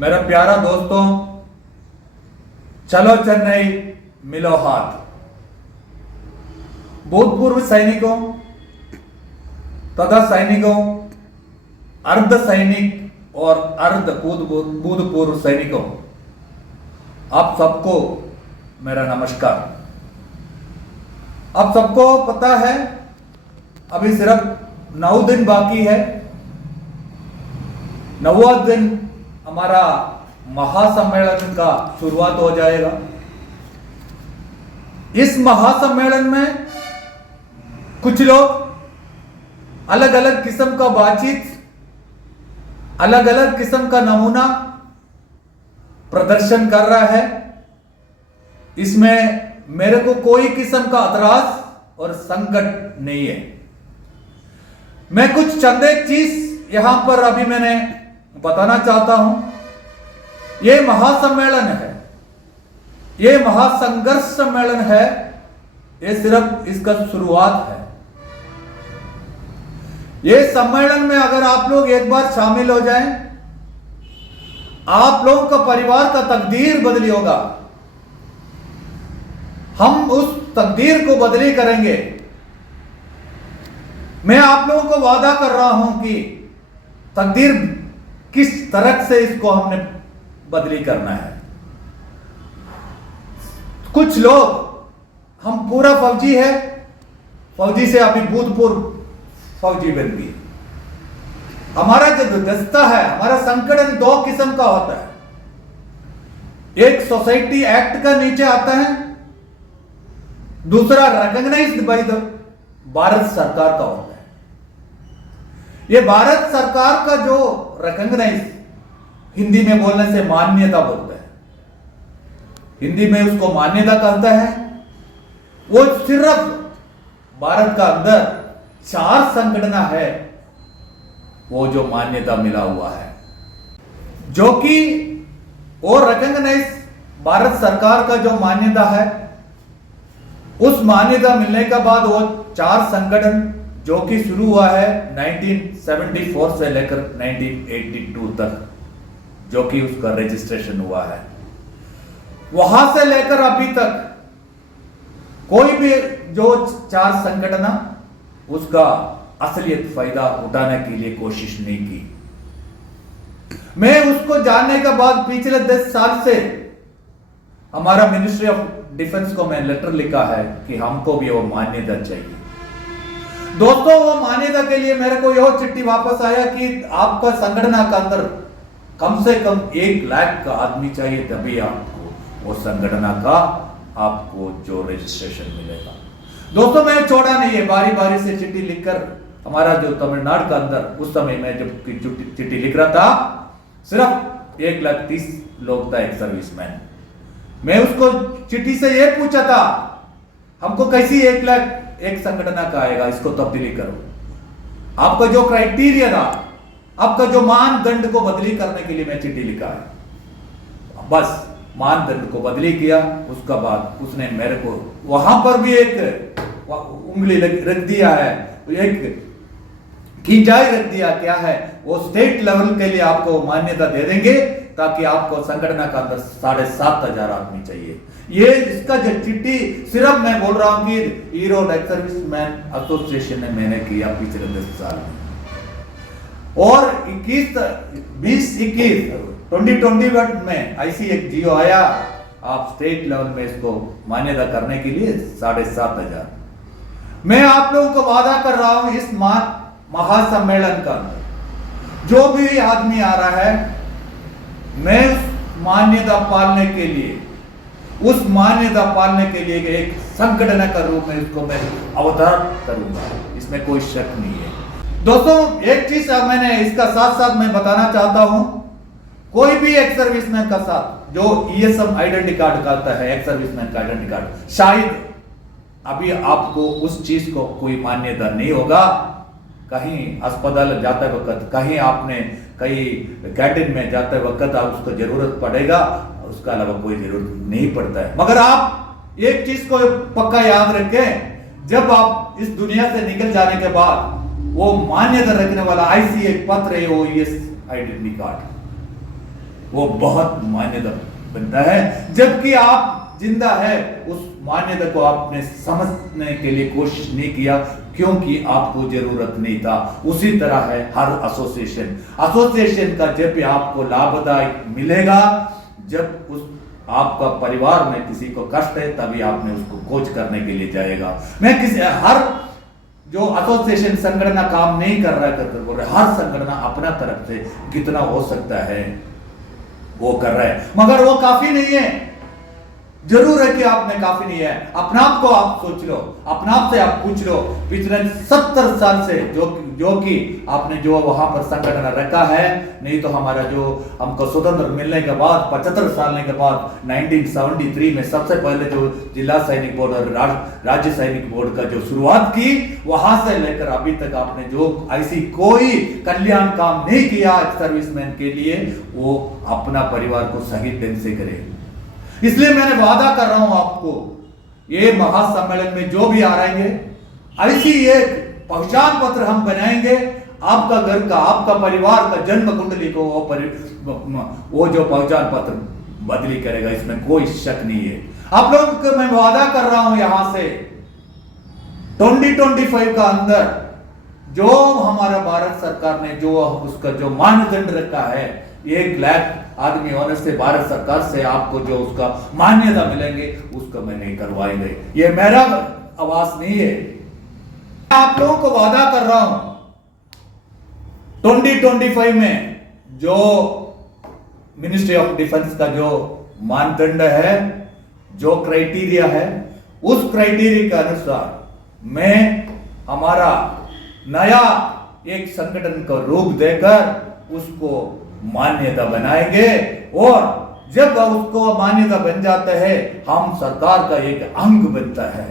मेरा प्यारा दोस्तों, चलो चेन्नई मिलो हाथ। भूतपूर्व सैनिकों तथा सैनिकों, अर्ध सैनिक और अर्ध भूतपूर्व सैनिकों, आप सबको मेरा नमस्कार। आप सबको पता है अभी सिर्फ 9 दिन बाकी है। 9वां दिन हमारा महासम्मेलन का शुरुआत हो जाएगा। इस महासम्मेलन में कुछ लोग अलग अलग किस्म का बातचीत, अलग अलग किस्म का नमूना प्रदर्शन कर रहा है। इसमें मेरे को कोई किस्म का एतराज और संकट नहीं है। मैं कुछ चंद एक चीज यहां पर अभी मैंने बताना चाहता हूं। यह महासम्मेलन है, यह महासंघर्ष सम्मेलन है, यह सिर्फ इसका शुरुआत है। यह सम्मेलन में अगर आप लोग एक बार शामिल हो जाएं, आप लोगों का परिवार का तकदीर बदली होगा। हम उस तकदीर को बदली करेंगे। मैं आप लोगों को वादा कर रहा हूं कि तकदीर किस तरह से इसको हमने बदली करना है। कुछ लोग हम पूरा फौजी है, फौजी से अभी भूतपूर्व फौजी बन गई। हमारा जो दस्ता है, हमारा संगठन 2 किस्म का होता है। एक सोसाइटी एक्ट का नीचे आता है, दूसरा रिकॉग्नाइज्ड बाय द भारत सरकार का होता है। ये भारत सरकार का जो रिकॉग्नाइज, हिंदी में बोलने से मान्यता बोलते हैं, हिंदी में उसको मान्यता कहता है। वो सिर्फ भारत का अंदर 4 संगठन है वो जो मान्यता मिला हुआ है, जो कि और रिकॉग्नाइज भारत सरकार का जो मान्यता है, उस मान्यता मिलने के बाद वो 4 संगठन जो कि शुरू हुआ है 1974 से लेकर 1982 तक, जो कि उसका रजिस्ट्रेशन हुआ है, वहां से लेकर अभी तक कोई भी जो 4 संगठन उसका असलियत फायदा उठाने के लिए कोशिश नहीं की। मैं उसको जानने के बाद पिछले 10 साल से हमारा मिनिस्ट्री ऑफ डिफेंस को मैं लेटर लिखा है कि हमको भी वो मान्यता चाहिए। दोस्तों, वो मान्यता के लिए मेरे को यह चिट्ठी वापस आया कि आपका संगठन के अंदर कम से कम 1 लाख का आदमी चाहिए, तभी आपको वो संगठन का आपको जो रजिस्ट्रेशन मिलेगा। दोस्तों, मैं छोड़ा नहीं है, बारी बारी से चिट्ठी लिखकर हमारा जो तमिलनाडु का अंदर उस समय मैं जब चिट्ठी लिख रहा था, सिर्फ 1,30,000 लोग था, एक सर्विसमैन। मैं उसको चिट्ठी से ये पूछा था, हमको कैसी 1 लाख एक संगठन का आएगा, इसको तब्दीली करो। आपका जो क्राइटेरिया था, आपका जो मानदंड को बदली करने के लिए मैं चिट्ठी लिखा है। बस मानदंड को बदली किया, उसका बाद उसने मेरे को वहां पर भी एक उंगली रख दिया है, एक खिंचाई रख दिया। क्या है वो, स्टेट लेवल के लिए आपको मान्यता दे देंगे, ताकि आपको संगठन का अंदर 7,500 आदमी चाहिए। ये इसका जो चिट्ठी सिर्फ मैं बोल रहा हूं कि हीरो एक्स सर्विसमैन एसोसिएशन ने मैंने किया पिछले 10 साल में। और 2021 में ऐसी एक जियो आया, आप स्टेट लेवल में इसको मान्यता करने के लिए 7,500। मैं आप लोगों को वादा कर रहा हूं, इस महासम्मेलन का अंदर जो भी आदमी आ रहा है, मैं उस मान्यता पालने के लिए, उस मान्यता पालने के लिए एक संगठन का रूप में इसको मैं अवतार करूंगा, इसमें कोई शक नहीं है। दोस्तों, एक चीज मैंने इसका साथ साथ मैं बताना चाहता हूं, कोई भी एक्स सर्विसमैन का साथ जो ईएसएम आइडेंटिटी कार्ड करता है, एक्स सर्विसमैन का आइडेंटिटी कार्ड, शायद अभी आपको उस चीज को कोई मान्यता नहीं होगा। कहीं अस्पताल जाते वक्त, कहीं आपने कहीं कैंटीन में जाते वक्त आप उसको जरूरत पड़ेगा, उसका अलावा कोई जरूरत नहीं पड़ता है। मगर आप एक चीज को पक्का याद रखें, जब आप इस दुनिया से निकल जाने के बाद वो मान्यता रखने वाला आईसी एक पत्र है, वो ईएस आइडेंटिटी कार्ड। वो बहुत मान्यता बनता है। जबकि आप जिंदा है, उस मान्यता को आपने समझने के लिए कोशिश नहीं किया, क्योंकि आपको जरूरत नहीं था। उसी तरह है हर एसोसिएशन का जब भी आपको लाभदायक मिलेगा, जब उस आपका परिवार में किसी को कष्ट है, तभी आपने उसको खोज करने के लिए जाएगा। मैं हर जो एसोसिएशन संगठन काम नहीं कर रहा है, बोल रहे हर संगठन अपना तरफ से कितना हो सकता है वो कर रहा है, मगर वो काफी नहीं है। जरूर है कि आपने काफी नहीं है। अपना आप को आप सोच लो, अपना आप से आप पूछ लो, पिछले 70 साल से जो कि आपने जो वहां पर संगठन रखा है, नहीं तो हमारा जो हमको स्वतंत्र मिलने के बाद 75 साल के बाद 1973 में सबसे पहले जो जिला सैनिक बोर्ड और राज्य सैनिक बोर्ड का जो शुरुआत की, वहां से लेकर अभी तक आपने जो ऐसी कोई कल्याण काम नहीं किया सर्विसमैन के लिए, वो अपना परिवार को सही ढंग से करे। इसलिए मैंने वादा कर रहा हूं आपको, ये महासम्मेलन में जो भी आ रहेंगे, ऐसी एक पहचान पत्र हम बनाएंगे। आपका घर का, आपका परिवार का जन्म कुंडली को वो जो पहचान पत्र बदली करेगा, इसमें कोई शक नहीं है। आप लोगों को मैं वादा कर रहा हूं यहां से 2025 का अंदर जो हमारा भारत सरकार ने जो उसका जो मानदंड रखा है, 1 लाख आदमी होने से भारत सरकार से आपको जो उसका मान्यता मिलेंगे, उसको मैं नहीं करवाएंगे। ये मेरा आवाज नहीं है, आप लोगों को वादा कर रहा हूं 2025 में जो मिनिस्ट्री ऑफ डिफेंस का जो मानदंड है, जो क्राइटेरिया है, उस क्राइटेरिया के अनुसार मैं हमारा नया एक संगठन का रूप देकर उसको मान्यता बनाएंगे। और जब उसको मान्यता बन जाता है, हम सरकार का एक अंग बनता है।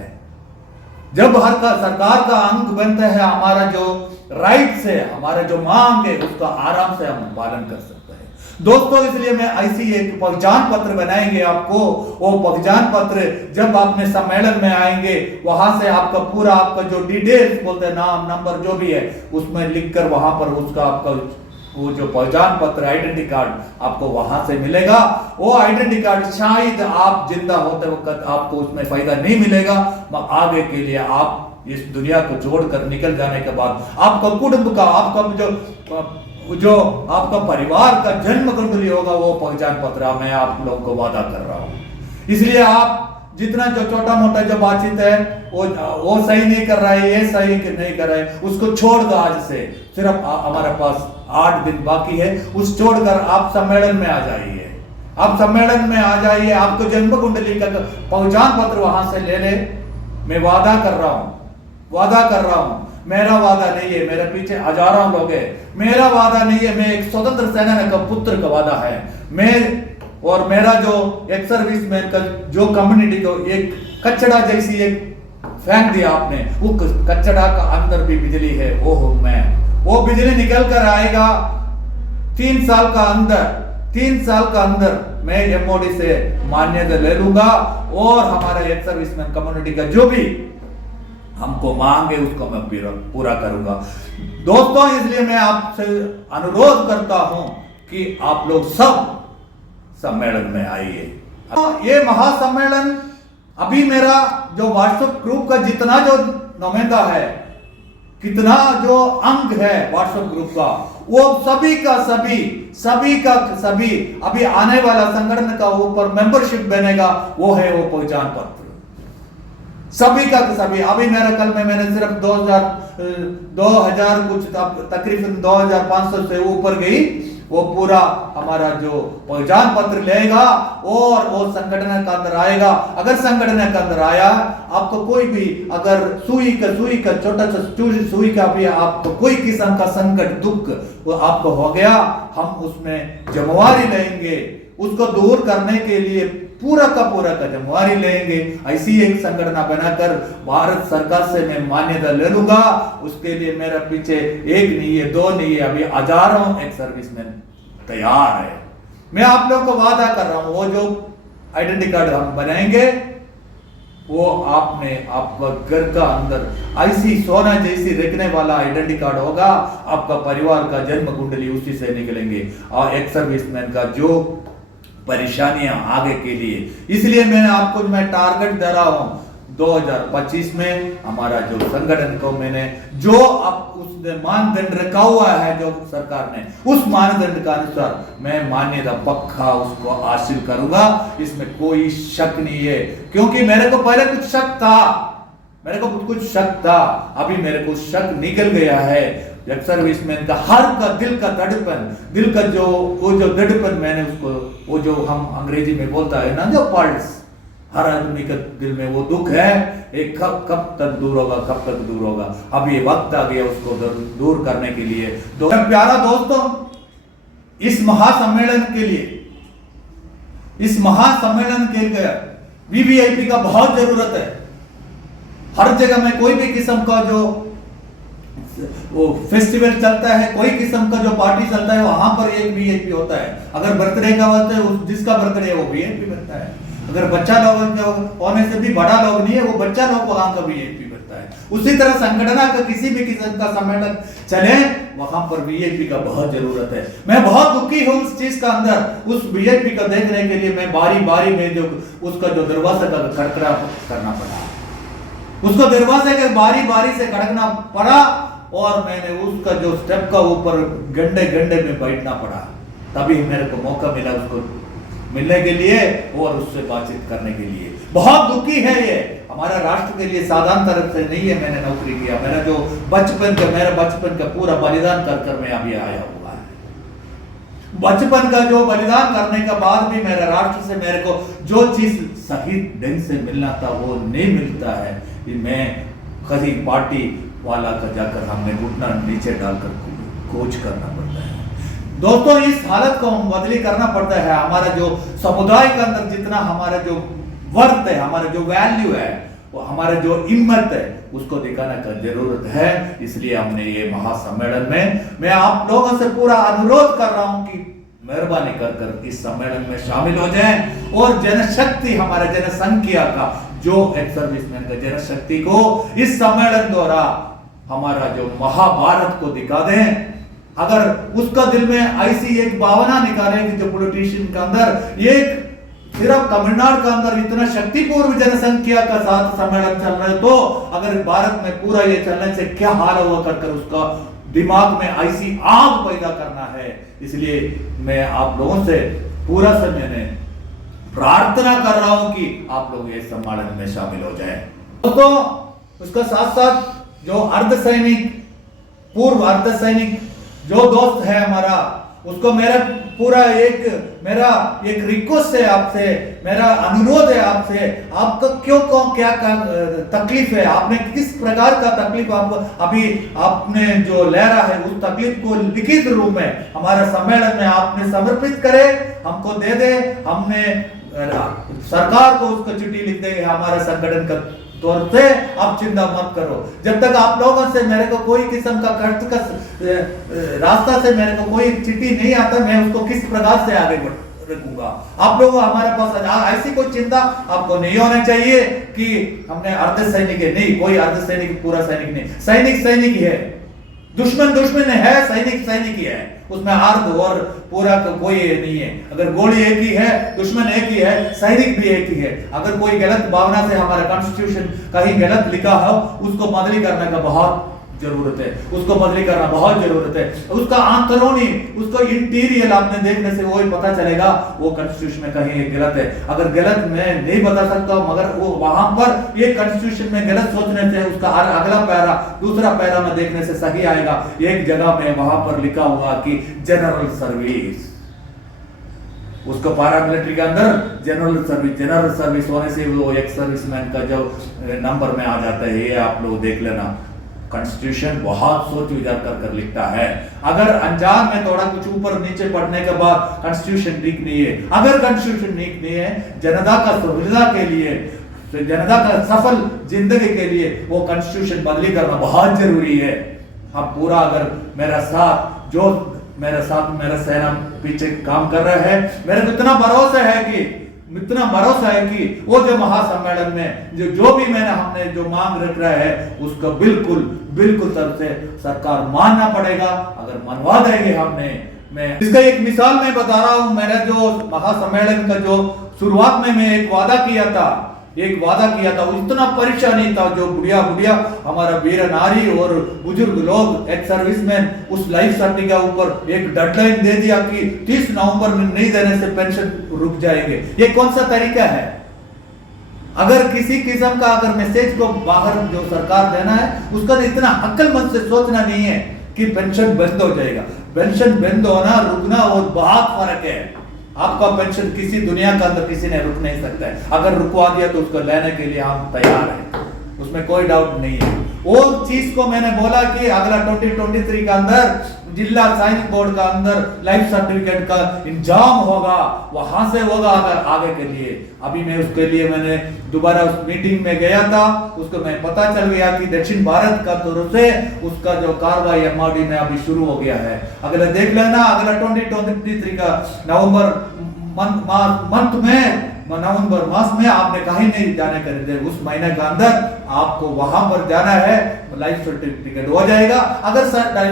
जब सरकार का अंग बनता है, हमारा जो राइट्स है, हमारा जो मांग है, उसका आराम से हम पालन कर सकते हैं। दोस्तों, इसलिए मैं ऐसी एक पहचान पत्र बनाएंगे आपको। वो पहचान पत्र जब आपने सम्मेलन में आएंगे, वहां से आपका पूरा आपका जो डिटेल्स बोलते हैं, नाम नंबर जो भी है, उसमें लिखकर वहां पर उसका आपका वो जो पहचान पत्र आइडेंटिटी कार्ड आपको वहां से मिलेगा। वो आइडेंटिटी कार्ड शायद आप जिंदा होते वक्त आपको उसमें फायदा नहीं मिलेगा, मगर आगे के लिए आप इस दुनिया को छोड़कर निकल जाने के बाद आपका कुटुंब का, आपका जो आपका परिवार का जन्म कुंडली होगा, वो पहचान पत्र मैं आप लोगों को वादा कर रहा हूं। इसलिए आप जितना जो छोटा मोटा जो बातचीत है, वो सही नहीं कर रहा है, ये सही नहीं कर रहा है, उसको छोड़ दो। आज से सिर्फ हमारे पास 8 दिन बाकी है, उस छोड़कर आप सम्मेलन में आ जाइए। आप सम्मेलन में आ जाइए, आपको जन्म कुंडली का पहचान पत्र वहां से ले ले। मैं वादा कर रहा हूं, मेरा वादा नहीं है, मेरे पीछे हजारों लोग हैं, मेरा वादा नहीं है, मैं एक स्वतंत्र सेनानी का पुत्र का वादा है। मैं और मेरा जो एक सर्विसमैन का जो कम्युनिटी को एक कचड़ा जैसी एक फेंक दिया आपने, वो कचड़ा का अंदर भी बिजली है, वो हूं मैं। वो बिजली निकल कर आएगा 3 साल का अंदर मैं एमओडी से मान्यता ले लूंगा, और हमारा एक सर्विसमैन कम्युनिटी का जो भी हमको मांग है, उसको मैं पूरा करूंगा। दोस्तों, इसलिए मैं आपसे अनुरोध करता हूं कि आप लोग सब सम्मेलन में आइए। ये महासम्मेलन अभी मेरा जो व्हाट्सएप ग्रुप का जितना जो नुमाइंदा है, कितना जो अंग है व्हाट्सएप ग्रुप का, वो सभी का सभी अभी आने वाला संगठन का ऊपर मेंबरशिप बनेगा, वो है वो पहचान पत्र। सभी का सभी। अभी मेरा कल में मैंने सिर्फ 2000 कुछ तकरीबन 2500 से ऊपर गई, वो पूरा हमारा जो पहचान पत्र लेगा और वो संगठन का अंदर आएगा। अगर संगठन के अंदर आया, आपको कोई भी अगर सुई का छोटा सा सुई का भी आपको कोई किस्म का संकट दुख वो आपको हो गया, हम उसमें जिम्मेवारी लेंगे। उसको दूर करने के लिए पूरा का जिम्मेवारी लेंगे। ऐसी एक संगठन बनाकर भारत सरकार से मैं मान्यता ले लूंगा। उसके लिए मेरा पीछे 1 नहीं है, 2 नहीं है, अभी हजारों एक सर्विसमैन तैयार है। मैं आप लोगों को वादा कर रहा हूं, वो जो आइडेंटिटी कार्ड हम बनाएंगे, वो आपने आपका घर का अंदर ऐसी सोना जैसी रखने वाला आइडेंटिटी कार्ड होगा, आपका परिवार का जन्म कुंडली उसी से निकलेंगे और एक सर्विसमैन का जो परेशानियां आगे के लिए। इसलिए मैं टारगेट दे रहा हूं 2025 में हमारा जो संगठन को मैंने जो अब उसने मानदंड रखा हुआ है जो सरकार ने, उस मानदंड का अनुसार मैं मान्यता पक्का उसको हासिल करूंगा, इसमें कोई शक नहीं है। क्योंकि मेरे को पहले कुछ शक था, अभी मेरे को शक निकल गया है। एक सर्विसमैन का हर का दिल का धड़पन मैंने उसको, वो जो हम अंग्रेजी में बोलता है ना, जो पल्स, हर आदमी के दिल में वो दुख है, एक कब तक दूर होगा। अब ये वक्त आ गया उसको दूर करने के लिए। तो प्यारा दोस्तों, इस महासम्मेलन के लिए वीवीआईपी का बहुत जरूरत है। हर जगह में कोई भी किस्म का जो वो फेस्टिवल चलता है, कोई किस्म का जो पार्टी चलता है, वहां पर एक वीआईपी होता है। अगर बर्थडे का होता है, जिसका बर्थडे है वो वीआईपी बनता है। अगर बच्चा लोग होने से भी बड़ा लोग नहीं है, वो बच्चा लोग वहां का वीआईपी बनता है। उसी तरह संगठन का किसी भी किस्म का सम्मेलन चले, वहां पर वीआईपी का बहुत जरूरत है। मैं बहुत दुखी हूं उस चीज का अंदर, उस वीआईपी का देखने के लिए मैं बारी में जो उसका जो दरवाजा का खड़खड़ा करना पड़ा, उसको दरवाजे के बारी से खड़कना पड़ा, और मैंने उसका जो स्टेप का ऊपर गंडे में बैठना पड़ा। तभी मेरे को मौका मिला उसको मिलने के लिए और उससे बातचीत करने के लिए। बहुत दुखी है ये, हमारा राष्ट्र के लिए साधारण तरफ से नहीं है मैंने नौकरी किया। मेरा जो मेरा बचपन का पूरा बलिदान कर मैं अभी आया हुआ है। बचपन का जो बलिदान करने के बाद भी मेरे राष्ट्र से मेरे को जो चीज सही ढंग से मिलना था वो नहीं मिलता है। मैं कहीं पार्टी वाला का जाकर हमने घुटना नीचे डालकर खोज करना पड़ता है। दोस्तों, इस हालत को हम बदली करना पड़ता है। हमारा जो समुदाय के अंदर जितना हमारा जो वर्थ है, हमारा जो वैल्यू है, वो हमारा जो हिम्मत है, उसको दिखाने का जरूरत है। इसलिए हमने ये महासम्मेलन में मैं आप लोगों से पूरा अनुरोध कर रहा हूं कि मेहरबानी कर इस सम्मेलन में शामिल हो जाएं और जनशक्ति, हमारे जनसंख्या का जो एक सर्विसमैन का जनशक्ति को इस सम्मेलन द्वारा हमारा जो महाभारत को दिखा दें। अगर उसका दिल में ऐसी एक भावना निकाले कि जो पॉलिटिशियन के अंदर एक सिर्फ तमिलनाडु का अंदर इतना शक्तिपूर्ण जनसंख्या का साथ सम्मेलन चल रहा है, तो अगर भारत में पूरा ये चलने से क्या हाल हुआ कर उसका दिमाग में ऐसी आग पैदा करना है। इसलिए मैं आप लोगों से पूरा से मैंने प्रार्थना कर रहा हूं कि आप लोग ये सम्मेलन में शामिल हो जाएं। तो उसका साथ साथ जो अर्धसैनिक, पूर्व अर्धसैनिक जो दोस्त है हमारा, उसको मेरा एक रिक्वेस्ट है आपसे, मेरा अनुरोध है आपसे, आपका क्या तकलीफ है, आपने किस प्रकार का तकलीफ अभी आपने जो ले रहा है, उस तकलीफ को लिखित रूप में हमारा सम्मेलन में आपने समर्पित करे, हमको दे दे। हमने सरकार को उसको चिट्ठी लिख देंगे हमारे संगठन का तौर से। आप चिंता मत करो, जब तक आप लोगों से मेरे को कोई किस्म का कष्ट का रास्ता से मेरे को कोई चिट्ठी नहीं आता, मैं उसको किस प्रकार से आगे रखूंगा। आप लोग हमारे पास ऐसी कोई चिंता आपको नहीं होना चाहिए कि हमने अर्धसैनिक है, नहीं, कोई अर्धसैनिक पूरा सैनिक नहीं, सैनिक ही है, दुश्मन है, सैनिक ही है, उसमें अर्ध और पूरा का कोई नहीं है। अगर गोली एक ही है, दुश्मन एक ही है, सैनिक भी एक ही है। अगर कोई गलत भावना से हमारा कॉन्स्टिट्यूशन कहीं गलत लिखा हो, उसको बदली करने का बहुत जरूरत है, उसको बदली करना बहुत जरूरत है। उसका आंतरोनी, उसको इंटीरियर आपने देखने से वही पता चलेगा वो कॉन्स्टिट्यूशन में कहीं गलत है। अगर गलत मैं नहीं बता सकता हूं, मगर वो वहां पर ये कॉन्स्टिट्यूशन में गलत सोचने से उसका अगला पैरा दूसरा पैरा में देखने से सही आएगा। एक जगह में वहां पर लिखा हुआ कि जनरल सर्विस, उसको पैरामिलिट्री के अंदर जनरल सर्विस होने से वो एक सर्विसमैन का जो नंबर में आ जाता है। ये आप लोग देख लेना, कॉन्स्टिट्यूशन बहुत सोच विचार कर लिखता है। अगर अनजान में थोड़ा कुछ ऊपर नीचे पढ़ने के बाद कॉन्स्टिट्यूशन ठीक नहीं है, अगर कॉन्स्टिट्यूशन ठीक नहीं है, जनता का सुविधा के लिए, जनता का सफल जिंदगी के लिए वो कॉन्स्टिट्यूशन बदली करना बहुत जरूरी है। हम पूरा अगर मेरा साथ मेरा सेना पीछे काम कर रहा है, मेरे को इतना भरोसा है कि इतना भरोसा है कि वो जो महासम्मेलन में जो भी हमने जो मांग रख रहा है उसको बिल्कुल बिल्कुल तरह से सरकार मानना पड़ेगा। अगर मनवा देंगे हमने, मैं इसका एक मिसाल मैं बता रहा हूं। मेरा जो महासम्मेलन का जो शुरुआत में मैं एक वादा किया था, वो इतना परेशानी था। जो बुढ़िया हमारा वीर नारी और बुजुर्ग लोग एक्स सर्विसमैन उस लाइफ सर्टिफिकेट के ऊपर एक डेडलाइन दे दिया कि 30 नवंबर में नहीं देने से पेंशन रुक जाएंगे। ये कौन सा तरीका है? अगर किसी किस्म का अगर मैसेज को बाहर जो सरकार देना है उसका तो इतना अक्लमंद से सोचना नहीं है कि पेंशन बंद हो जाएगा। पेंशन बंद होना रुकना और बहुत फर्क है। आपका पेंशन किसी दुनिया के अंदर किसी ने रुक नहीं सकता है। अगर रुकवा दिया तो उसको लेने के लिए हम तैयार हैं, उसमें कोई डाउट नहीं है। और चीज को मैंने बोला कि अगला 2023 के अंदर जिला सैनिक बोर्ड का अंदर लाइफ सर्टिफिकेट का इंतजाम होगा, वहां से होगा अगर आगे के लिए। अभी मैं उसके लिए मैंने दोबारा उस मीटिंग में गया था, उसको मैं पता चल गया कि दक्षिण भारत का तरफ से उसका जो कार्रवाई एमआरडी में अभी शुरू हो गया है। अगला देख लेना, अगला 2023 का नवंबर नवंबर मास में आपने कहीं नहीं जाने कर दे, उस महीने के अंदर आपको वहां पर जाना है, लाइफ सर्टिफिकेट हो जाएगा। अगर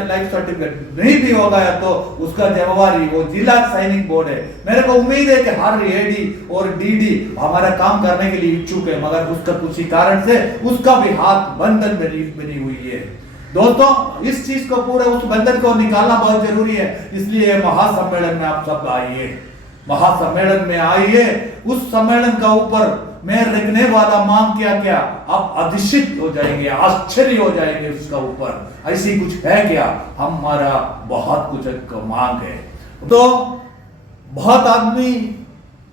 लाइफ सर्टिफिकेट नहीं भी होगा तो उसका जिम्मेवारी वो जिला सैनिक बोर्ड है। मेरे को उम्मीद है कि हर एडी और डीडी हमारा काम करने के लिए इच्छुक है, मगर उसका कुछ कारण से उसका भी हाथ बंधन बनी हुई है। दोस्तों, इस चीज को पूरे उस बंधन को निकालना बहुत जरूरी है। इसलिए महासम्मेलन में आप सब आइए, महासम्मेलन में आइए। उस सम्मेलन का ऊपर मैं रखने वाला मांग क्या आप अधिष्ठित हो जाएंगे, आश्चर्य हो जाएंगे। उसका ऊपर ऐसी कुछ है क्या? हमारा बहुत कुछ मांग है। तो बहुत आदमी,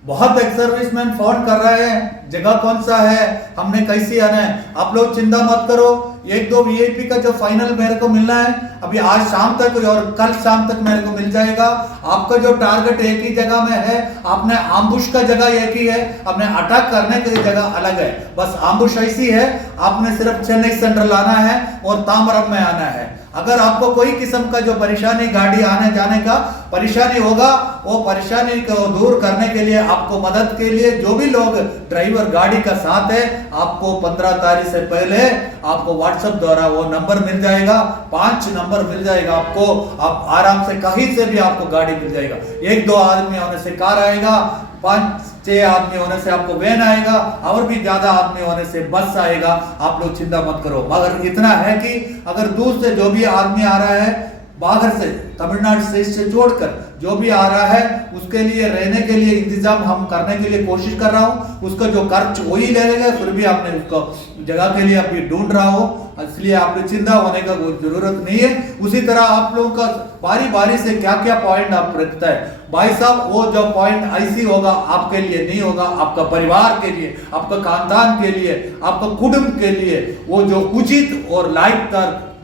बहुत एक्स सर्विसमैन फोन कर रहे हैं, जगह कौन सा है, हमने कैसी आना है। आप लोग चिंता मत करो, 1-2 वीआईपी का जो फाइनल मेरे को मिलना है अभी आज शाम तक और कल शाम तक मेरे को मिल जाएगा। आपका जो टारगेट एक ही जगह में है, आपने आम्बुश का जगह एक ही है, आपने अटैक करने की जगह अलग है। बस आम्बुश ऐसी है, आपने सिर्फ चेन्नई सेंट्रल आना है और तामरम में आना है। अगर आपको कोई किस्म का जो परेशानी, गाड़ी आने जाने का परेशानी होगा, वो परेशानी को दूर करने के लिए, आपको मदद के लिए जो भी लोग ड्राइवर गाड़ी का साथ है, आपको 15 तारीख से पहले आपको व्हाट्सएप द्वारा वो नंबर मिल जाएगा, 5 नंबर मिल जाएगा आपको। आप आराम से कहीं से भी आपको गाड़ी मिल जाएगा। 1-2 आदमी होने से कार आएगा, 5-6 आदमी होने से आपको वैन आएगा, और भी ज्यादा आदमी होने से बस आएगा। आप लोग चिंता मत करो। मगर इतना है कि अगर दूर से जो भी आदमी आ रहा है, बाहर से तमिलनाडु से जोड़कर जो भी आ रहा है, उसके लिए रहने के लिए इंतजाम हम करने के लिए कोशिश कर रहा हूं। उसका जो खर्च वही ले लेगा, फिर भी आपने उसको जगह के लिए अभी ढूंढ रहा हो, इसलिए आपको चिंता होने का कोई जरूरत नहीं है। उसी तरह आप लोगों का बारी बारी से क्या क्या पॉइंट आप रखता है भाई साहब, वो जो पॉइंट ऐसी होगा आपके लिए नहीं होगा, आपका परिवार के लिए, आपका खानदान के लिए, आपका कुटुंब के लिए वो जो उचित और लायक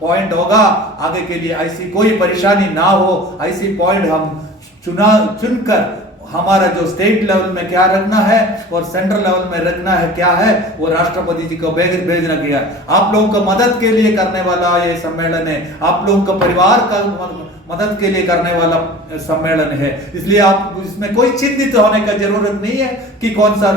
पॉइंट होगा आगे के लिए, ऐसी कोई परेशानी ना हो, ऐसी पॉइंट हम चुनकर हमारा जो स्टेट लेवल में क्या रखना है और सेंट्रल लेवल में रखना है क्या है, वो राष्ट्रपति जी को भेजना गया। आप लोगों को मदद के लिए करने वाला ये सम्मेलन है, आप लोगों का परिवार का मदद के लिए करने वाला सम्मेलन है। इसलिए आप इसमें कोई चिंतित होने का जरूरत नहीं है कि कौन सा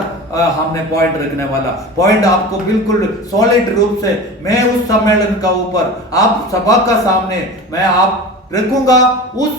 हमने पॉइंट रखने वाला। पॉइंट आपको बिल्कुल सॉलिड रूप से मैं उस सम्मेलन का ऊपर आप सभा का सामने मैं आप रखूंगा। उस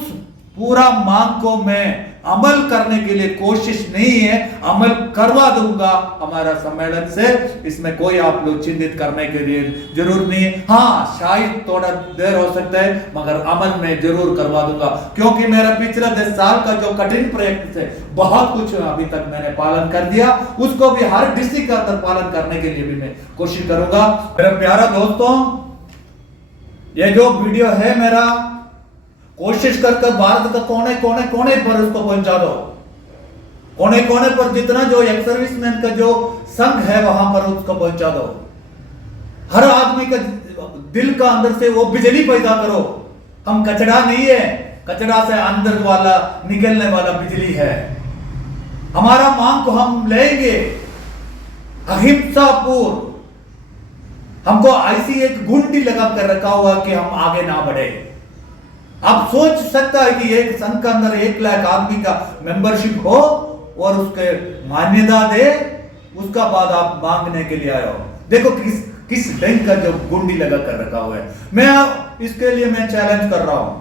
पूरा मांग को मैं अमल करने के लिए कोशिश नहीं है, अमल करवा दूंगा हमारा सम्मेलन से। इसमें कोई आप लोग चिंतित करने के लिए जरूर नहीं है। हाँ, शायद थोड़ा देर हो सकता है, मगर अमल में जरूर करवा दूंगा, क्योंकि मेरा पिछला 10 साल का जो कठिन प्रयत्न है, बहुत कुछ अभी तक मैंने पालन कर दिया, उसको भी हर डिस्ट्रिक्ट के अंदर पालन करने के लिए भी मैं कोशिश करूंगा। मेरा प्यारा दोस्तों, ये जो वीडियो है मेरा, कोशिश करके भारत का कोने कोने कोने पर उसको पहुंचा दो। कोने कोने पर जितना जो एक्स सर्विसमैन का जो संघ है वहां पर उसको पहुंचा दो। हर आदमी का दिल का अंदर से वो बिजली पैदा करो। हम कचरा नहीं है, कचरा से अंदर वाला निकलने वाला बिजली है। हमारा मांग को हम लेंगे अहिंसा पूर्व। हमको ऐसी एक गुंडी लगा कर रखा हुआ कि हम आगे ना बढ़े। आप सोच सकता है कि एक संघ के अंदर 1 लाख आदमी का मेंबरशिप हो, और उसके मान्यता दे, उसका बाद आप मांगने के लिए आए हो। देखो किस ढंग का जो गुंडी लगा कर रखा हुआ है। इसके लिए मैं चैलेंज कर रहा हूं,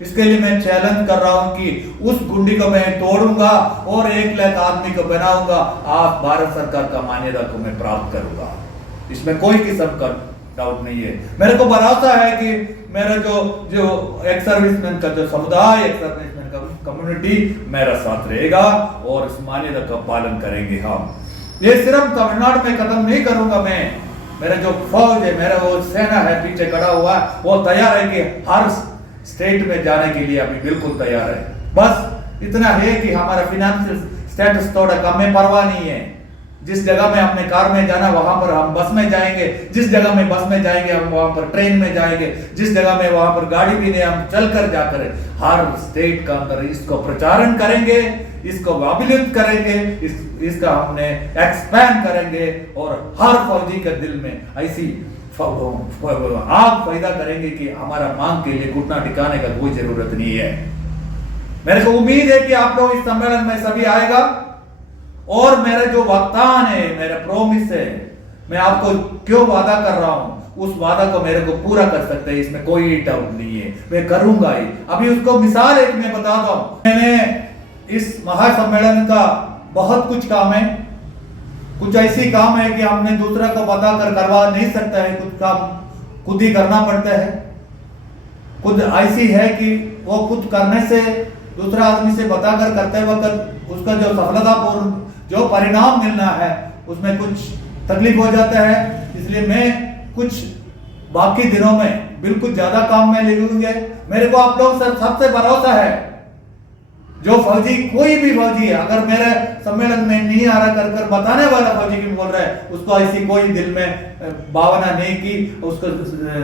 इसके लिए मैं चैलेंज कर रहा हूं कि उस गुंडी को मैं तोड़ूंगा और 1 लाख आदमी को बनाऊंगा। आप भारत सरकार का मान्यता को मैं प्राप्त करूंगा, इसमें कोई किस्म का डाउट नहीं है। मेरे को भरोसा है कि मेरा जो एक्स सर्विसमैन का जो समुदाय, एक्स सर्विसमैन का कम्युनिटी मेरा साथ रहेगा और इस मान्यता का पालन करेंगे हम। ये सिर्फ तमिलनाडु में खत्म नहीं करूंगा मैं। मेरा जो फौज है, मेरा वो सेना है पीछे खड़ा हुआ, वो तैयार है कि हर स्टेट में जाने के लिए अभी बिल्कुल तैयार है। बस इतना है कि हमारा फिनेंशियल स्टेटस थोड़ा कम है, परवाह नहीं है। जिस जगह में अपने कार में जाना वहां पर हम बस में जाएंगे, जिस जगह में बस में जाएंगे हम वहां पर ट्रेन में जाएंगे, जिस जगह में वहां पर गाड़ी भी नहीं हम चलकर जाकर हर स्टेट का अंदर इसको प्रचारण करेंगे, इसको अभिलित करेंगे, इसका हमने एक्सपैंड करेंगे और हर फौजी के दिल में ऐसी आग पैदा करेंगे कि हमारा मांग के लिए घुटना टिकाने का कोई जरूरत नहीं है। मेरे को उम्मीद है कि आप लोग इस सम्मेलन में सभी आएगा और मेरा जो वाग्दान है, मेरा प्रॉमिस है, मैं आपको क्यों वादा कर रहा हूं, उस वादा को मेरे को पूरा कर सकते हैं, इसमें कोई डाउट नहीं है, मैं करूंगा ही। अभी उसको मिसाल एक मैं बताता हूं। मैंने इस महासम्मेलन का बहुत कुछ काम है, कुछ ऐसी काम है कि हमने दूसरा को बताकर करवा नहीं सकता है, कुछ काम खुद ही करना पड़ता है। खुद ऐसी है कि वो खुद करने से, दूसरा आदमी से बताकर करते वक्त उसका जो सफलतापूर्ण जो परिणाम मिलना है उसमें कुछ तकलीफ हो जाता है। इसलिए मैं कुछ बाकी दिनों में बिल्कुल ज्यादा काम में लगूंगे। मेरे को आप लोग सबसे भरोसा है, जो फौजी कोई भी फौजी है अगर मेरे सम्मेलन में नहीं आ रहा कर बताने वाला फौजी की बोल रहा है, उसको ऐसी कोई दिल में भावना नहीं कि उसका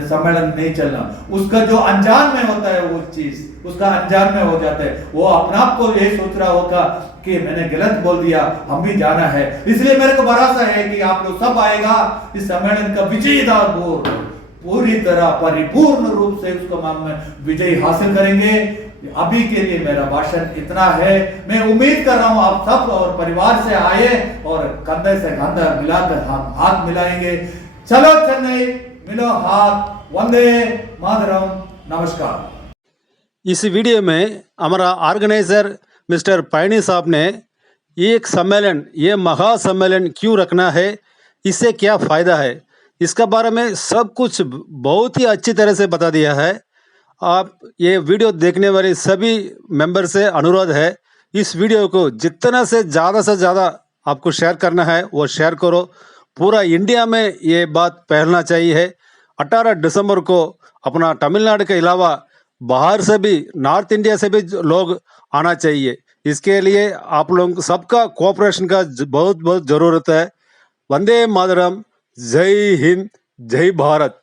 सम्मेलन नहीं चलना। उसका जो अनजान में होता है वो चीज उसका अनजान में हो जाता है, वो अपने आप को ये सोच रहा होगा कि मैंने गलत बोल दिया, हम भी जाना है। इसलिए मेरे को भरोसा है कि आप लोग सब आएगा, इस सम्मेलन का विजयी पूरी तरह परिपूर्ण रूप से उसको हम विजय हासिल करेंगे। अभी के लिए मेरा भाषण इतना है। मैं उम्मीद कर रहा हूं आप सब और परिवार से आए और कंधे से कंधा मिलाकर हम हाथ मिलाएंगे। चलो चेन्नई मिलो हाथ, वंदे मातरम, नमस्कार। इस वीडियो में हमारा ऑर्गेनाइजर मिस्टर पैनी साहब ने एक सम्मेलन, ये महासम्मेलन क्यों रखना है, इससे क्या फ़ायदा है, इसका बारे में सब कुछ बहुत ही अच्छी तरह से बता दिया है। आप ये वीडियो देखने वाले सभी मेंबर से अनुरोध है, इस वीडियो को जितना से ज़्यादा आपको शेयर करना है वो शेयर करो। पूरा इंडिया में ये बात फैलना चाहिए। 18 दिसंबर को अपना तमिलनाडु के अलावा बाहर से भी, नॉर्थ इंडिया से भी लोग आना चाहिए। इसके लिए आप लोग सबका कोऑपरेशन का बहुत ज़रूरत है। वंदे मातरम, जय हिंद, जय भारत।